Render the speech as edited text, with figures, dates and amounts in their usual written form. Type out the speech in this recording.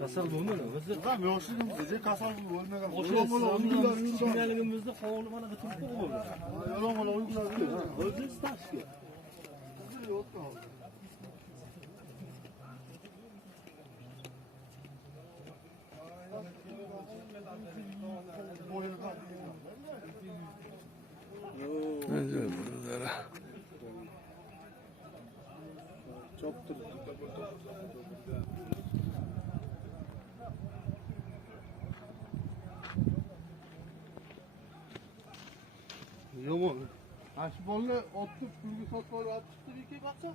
Kasal bo'lmadi. Biz ham yoshligimizda kasal bo'lmagan. Kichkinaligimizda hovli mana bitim bo'ldi. Yolg'on uygular. O'zi stashki. Yomon. Aşı bolla ottu pulgu sotib olib chiqdi, baksa.